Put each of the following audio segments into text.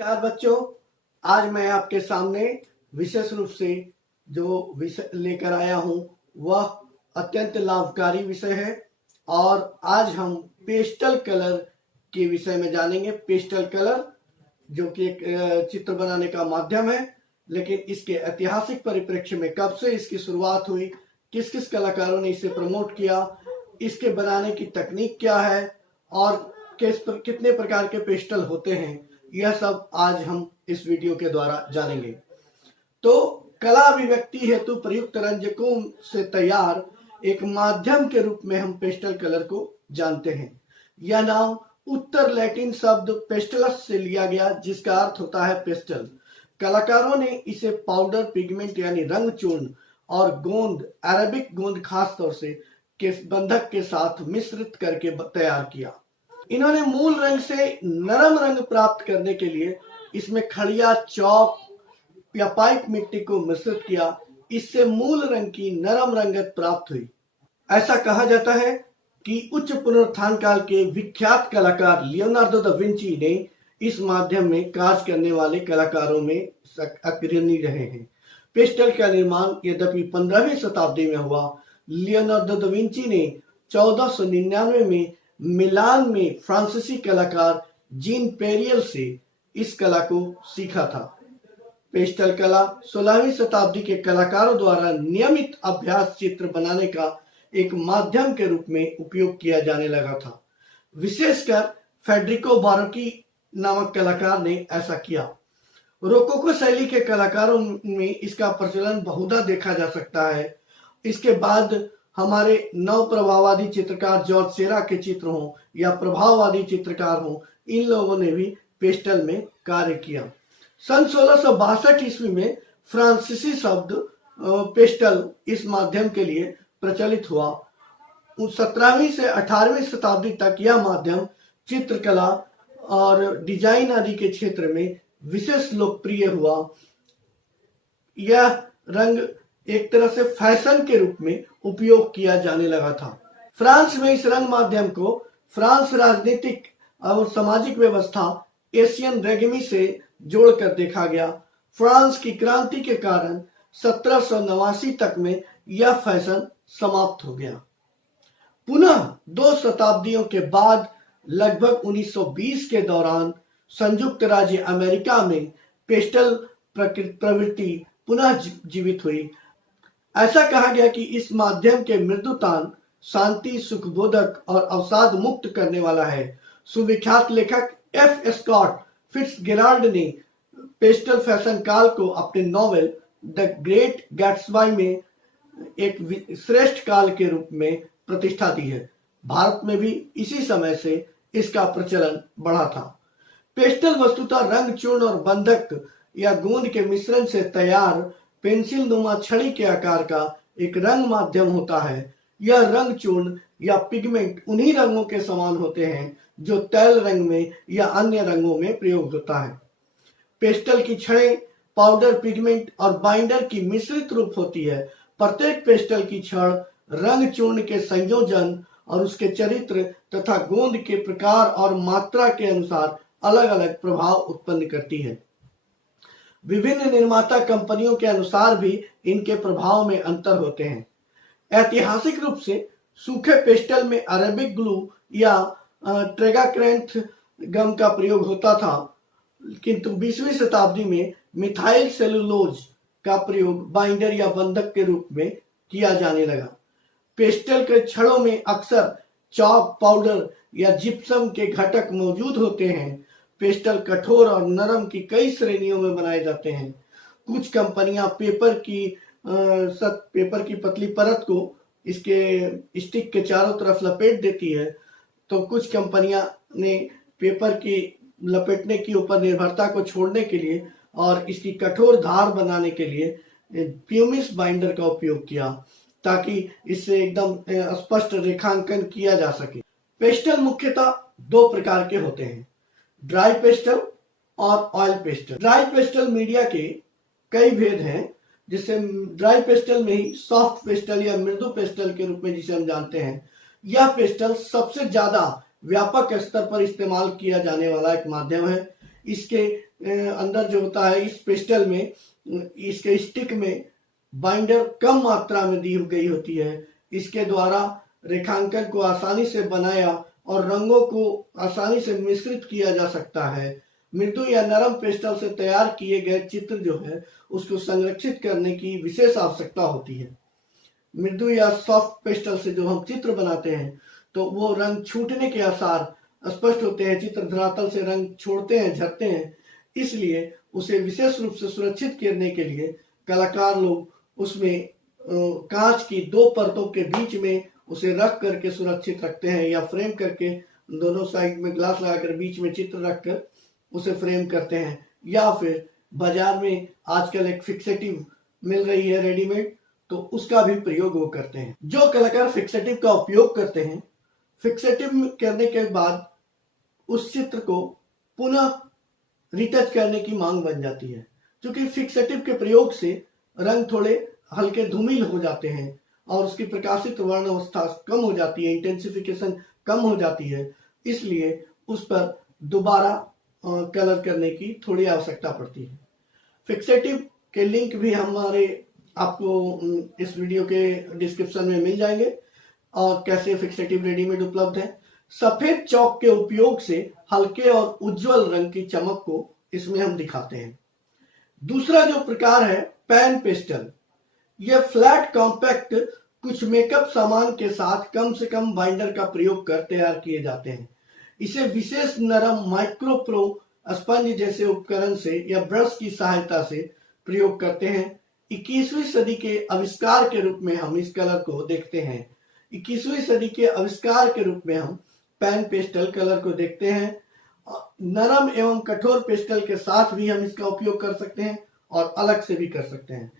नमस्कार बच्चों, आज मैं आपके सामने विशेष रूप से जो विषय लेकर आया हूं वह अत्यंत लाभकारी विषय है। और आज हम पेस्टल कलर के विषय में जानेंगे। पेस्टल कलर जो कि एक चित्र बनाने का माध्यम है, लेकिन इसके ऐतिहासिक परिप्रेक्ष्य में कब से इसकी शुरुआत हुई, किस किस कलाकारों ने इसे प्रमोट किया, इसके बनाने की तकनीक क्या है और कितने प्रकार के पेस्टल होते हैं, यह सब आज हम इस वीडियो के द्वारा जानेंगे। तो कला अभिव्यक्ति हेतु प्रयुक्त रंजकों से तैयार एक माध्यम के रूप में हम पेस्टल कलर को जानते हैं। यह नाम उत्तर लैटिन शब्द पेस्टलस से लिया गया, जिसका अर्थ होता है पेस्टल। कलाकारों ने इसे पाउडर पिगमेंट यानी रंग चूर्ण और गोंद, अरेबिक गोंद खास तौर से के बंधक के साथ मिश्रित करके तैयार किया। इन्होंने मूल रंग से नरम रंग प्राप्त करने के लिए इसमें खड़िया, चौक या पाइप मिट्टी को मिश्रित किया। इससे मूल रंग की नरम रंगत प्राप्त हुई। ऐसा कहा जाता है कि उच्च पुनरुत्थान काल के विख्यात कलाकार लियोनार्डो दा विंची ने इस माध्यम में कार्य करने वाले कलाकारों में अग्रणी रहे हैं। पेस्टल का निर्माण यद्यपि 15वीं शताब्दी में हुआ, लियोनार्डो दा विंची ने 1499 में मिलान में फ्रांसीसी कलाकार जीन पेरियल से इस कला को सीखा था। पेस्टल कला 16वीं शताब्दी के कलाकारों द्वारा नियमित अभ्यास चित्र बनाने का एक माध्यम के रूप में उपयोग किया जाने लगा था। विशेषकर फेडरिको बारोकी नामक कलाकार ने ऐसा किया। रोकोको शैली के कलाकारों में इसका प्रचलन बहुधा देखा जा सकता है। इसके बाद हमारे नव प्रभाववादी चित्रकार जॉर्ज सेरा के चित्र हों या प्रभाववादी चित्रकार हों, इन लोगों ने भी पेस्टल में कार्य किया। सन 1662 ईस्वी में फ्रांसीसी शब्द पेस्टल इस माध्यम के लिए प्रचलित हुआ। 17वीं से 18वीं शताब्दी तक यह माध्यम चित्रकला और डिजाइन आदि के क्षेत्र में विशेष लोकप्रिय हुआ। यह रंग एक तरह से फैशन के रूप में उपयोग किया जाने लगा था। फ्रांस में इस रंग माध्यम को फ्रांस राजनीतिक और सामाजिक व्यवस्था एशियन रेगमी से जोड़कर देखा गया। फ्रांस की क्रांति के कारण 1789 तक में यह फैशन समाप्त हो गया। पुनः 2 शताब्दियों के बाद लगभग 1920 के दौरान संयुक्त राज्य अमेरिका में पेस्टल प्रवृत्ति पुनः जीवित हुई। ऐसा कहा गया कि इस माध्यम के मृदुतान, शांति, सुखबोधक और अवसाद मुक्त करने वाला है। सुविख्यात लेखक एफ स्कॉट फिट्जगेराल्ड ने पेस्टल फैशन काल को अपने नॉवेल द ग्रेट गैट्सबाई में एक श्रेष्ठ काल के रूप में प्रतिष्ठा दी है। भारत में भी इसी समय से इसका प्रचलन बढ़ा था। पेस्टल वस्तुतः रंग चूर्ण और बंधक या गोंद के मिश्रण से तैयार पेंसिल नुमा छड़ी के आकार का एक रंग माध्यम होता है। यह रंग चूर्ण या पिगमेंट उन्हीं रंगों के समान होते हैं जो तैल रंग में या अन्य रंगों में प्रयोग होता है। पेस्टल की छड़ें पाउडर, पिगमेंट और बाइंडर की मिश्रित रूप होती है। प्रत्येक पेस्टल की छड़ रंग चूर्ण के संयोजन और उसके चरित्र तथा गोंद के प्रकार और मात्रा के अनुसार अलग अलग प्रभाव उत्पन्न करती है। विभिन्न निर्माता कंपनियों के अनुसार भी इनके प्रभाव में अंतर होते हैं। ऐतिहासिक रूप से सूखे पेस्टल में अरेबिक ग्लू या ट्रेगाक्रैंथ गम का प्रयोग होता था, किंतु 20वीं शताब्दी में मिथाइल सेलुलोज का प्रयोग बाइंडर या बंधक के रूप में किया जाने लगा। पेस्टल के छड़ों में अक्सर चॉक, पाउडर या जिप्सम के घटक मौजूद होते हैं। पेस्टल कठोर और नरम की कई श्रेणियों में बनाए जाते हैं। कुछ कंपनियां पेपर की पतली परत को इसके स्टिक के चारों तरफ लपेट देती है, तो कुछ कंपनियां ने पेपर की लपेटने के ऊपर निर्भरता को छोड़ने के लिए और इसकी कठोर धार बनाने के लिए प्यूमिस बाइंडर का उपयोग किया, ताकि इससे एकदम स्पष्ट रेखांकन किया जा सके। पेस्टल मुख्यतः 2 प्रकार के होते हैं, ड्राई पेस्टल और oil pastel. Dry pastel media के कई भेद हैं, जिसे ड्राई पेस्टल में ही सॉफ्ट पेस्टल या मृदु पेस्टल के रूप में जिसे हम जानते हैं। यह पेस्टल सबसे ज्यादा व्यापक स्तर पर इस्तेमाल किया जाने वाला एक माध्यम है। इसके अंदर जो होता है, इस पेस्टल में, इसके स्टिक में बाइंडर कम मात्रा में दी गई होती है। इसके द्वारा रेखांकन को आसानी से बनाया और रंगों को आसानी से मिश्रित किया जा सकता है। मृदु या नरम पेस्टल से तैयार किए गए चित्र जो है उसको संरक्षित करने की विशेष आवश्यकता होती है। मृदु या सॉफ्ट पेस्टल से जो हम चित्र बनाते हैं तो वो रंग छूटने के आसार स्पष्ट होते हैं, चित्र धरातल से रंग छोड़ते हैं, झरते हैं। इसलिए उसे विशेष रूप से सुरक्षित करने के लिए कलाकार लोग उसमें कांच की 2 परतों के बीच में उसे रख करके सुरक्षित रखते हैं, या फ्रेम करके दोनों साइड में ग्लास लगाकर बीच में चित्र रखकर उसे फ्रेम करते हैं, या फिर बाजार में आजकल एक फिक्सेटिव मिल रही है रेडीमेड, तो उसका भी प्रयोग वो करते हैं। जो कलाकार फिक्सेटिव का उपयोग करते हैं, फिक्सेटिव करने के बाद उस चित्र को पुनः रिटच करने की मांग बन जाती है, क्योंकि फिक्सेटिव के प्रयोग से रंग थोड़े हल्के धूमिल हो जाते हैं और उसकी प्रकाशित वर्ण अवस्था कम हो जाती है, इंटेंसिफिकेशन कम हो जाती है। इसलिए उस पर दोबारा कलर करने की थोड़ी आवश्यकता पड़ती है। फिक्सेटिव के लिंक भी हमारे आपको इस वीडियो के डिस्क्रिप्शन में मिल जाएंगे, और कैसे फिक्सेटिव रेडीमेड उपलब्ध है। सफेद चौक के उपयोग से हल्के और उज्जवल रंग की चमक को इसमें हम दिखाते हैं। दूसरा जो प्रकार है पैन पेस्टल, यह फ्लैट कॉम्पैक्ट कुछ मेकअप सामान के साथ कम से कम बाइंडर का प्रयोग कर तैयार किए जाते हैं। इसे विशेष नरम माइक्रो प्रो स्पंज जैसे उपकरण से या ब्रश की सहायता से प्रयोग करते हैं। 21वीं सदी के आविष्कार के रूप में हम इस कलर को देखते हैं। 21वीं सदी के आविष्कार के रूप में हम पैन पेस्टल कलर को देखते हैं। नरम एवं कठोर पेस्टल के साथ भी हम इसका उपयोग कर सकते हैं और अलग से भी कर सकते हैं।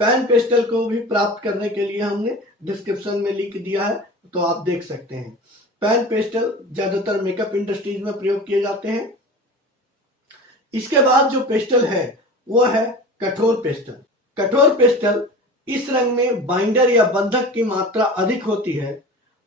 पैन पेस्टल को भी प्राप्त करने के लिए हमने डिस्क्रिप्शन में लिंक दिया है, तो आप देख सकते हैं। पैन पेस्टल ज्यादातर मेकअप इंडस्ट्रीज में प्रयोग किए जाते हैं। इसके बाद जो पेस्टल है वो है कठोर पेस्टल। कठोर पेस्टल इस रंग में बाइंडर या बंधक की मात्रा अधिक होती है।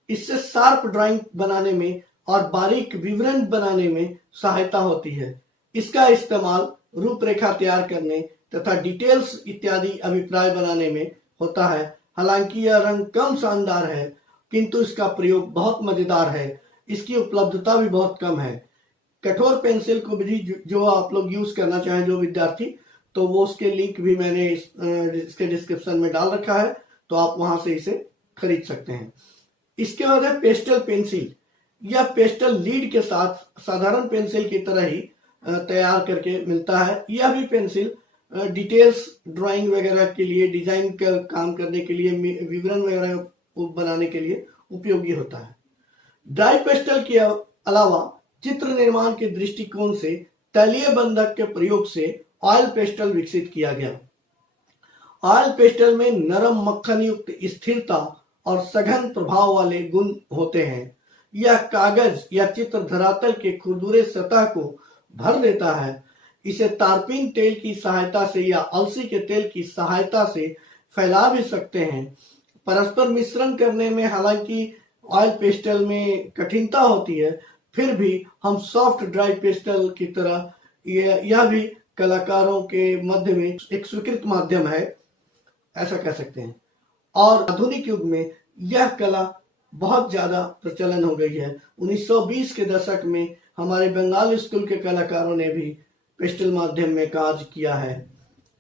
इससे शार्प ड्राइंग बनाने में और बारीक विवरण बनाने में सहायता होती है। इसका इस्तेमाल रूपरेखा तैयार करने तथा डिटेल्स इत्यादि अभिप्राय बनाने में होता है। हालांकि यह रंग कम शानदार है, किंतु इसका प्रयोग बहुत मजेदार है। इसकी उपलब्धता भी बहुत कम है। कठोर पेंसिल को भी जो आप लोग यूज करना चाहें, जो विद्यार्थी, तो वो उसके लिंक भी मैंने इसके डिस्क्रिप्शन में डाल रखा है, तो आप वहां से इसे खरीद सकते हैं। इसके बाद है पेस्टल पेंसिल। यह पेस्टल लीड के साथ साधारण पेंसिल की तरह ही तैयार करके मिलता है। यह भी पेंसिल डिटेल्स ड्राइंग वगैरह के लिए, डिजाइन का काम करने के लिए, विवरण वगैरह बनाने के लिए उपयोगी होता है। ड्राई पेस्टल के अलावा चित्र निर्माण के दृष्टिकोण से तलीय बंधक के प्रयोग से ऑयल पेस्टल विकसित किया गया। ऑयल पेस्टल में नरम मक्खन युक्त स्थिरता और सघन प्रभाव वाले गुण होते हैं। यह कागज या चित्र धरातल के खुरदुरे सतह को भर देता है। इसे तारपीन तेल की सहायता से या अलसी के तेल की सहायता से फैला भी सकते हैं। परस्पर मिश्रण करने में हालांकि ऑयल पेस्टल में कठिनता होती है, फिर भी हम सॉफ्ट ड्राई पेस्टल की तरह यह भी कलाकारों के मध्य में एक स्वीकृत माध्यम है, ऐसा कह सकते हैं। और आधुनिक युग में यह कला बहुत ज्यादा प्रचलन हो गई है। 1920 के दशक में हमारे बंगाल स्कूल के कलाकारों ने भी पेस्टल माध्यम में कार्य किया है,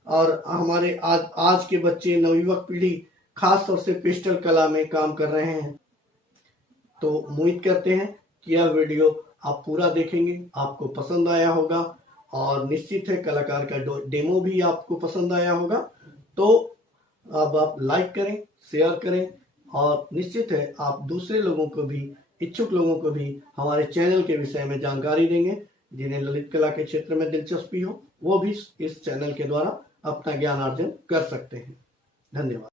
और हमारे आज के बच्चे, नवयुवक पीढ़ी खास तौर से पेस्टल कला में काम कर रहे हैं। तो उम्मीद करते हैं कि यह वीडियो आप पूरा देखेंगे, आपको पसंद आया होगा, और निश्चित है कलाकार का डेमो भी आपको पसंद आया होगा। तो अब आप लाइक करें, शेयर करें, और निश्चित है आप दूसरे लोगों को भी, इच्छुक लोगों को भी हमारे चैनल के विषय में जानकारी देंगे। जिन्हें ललित कला के क्षेत्र में दिलचस्पी हो, वो भी इस चैनल के द्वारा अपना ज्ञान अर्जन कर सकते हैं। धन्यवाद।